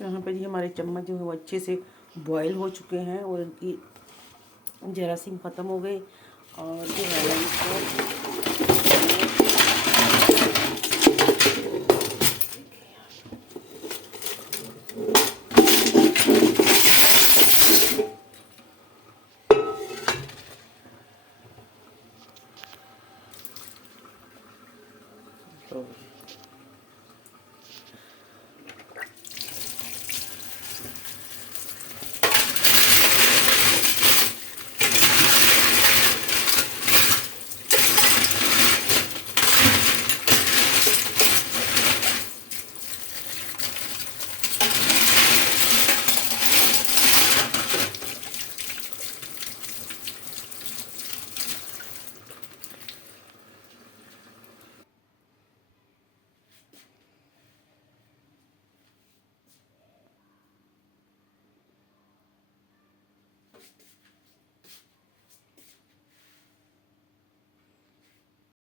यहाँ पे जी हमारे चम्मच जो है वो अच्छे से बॉयल हो चुके हैं और इनकी जरासीम ख़त्म हो गई। और जो है इसको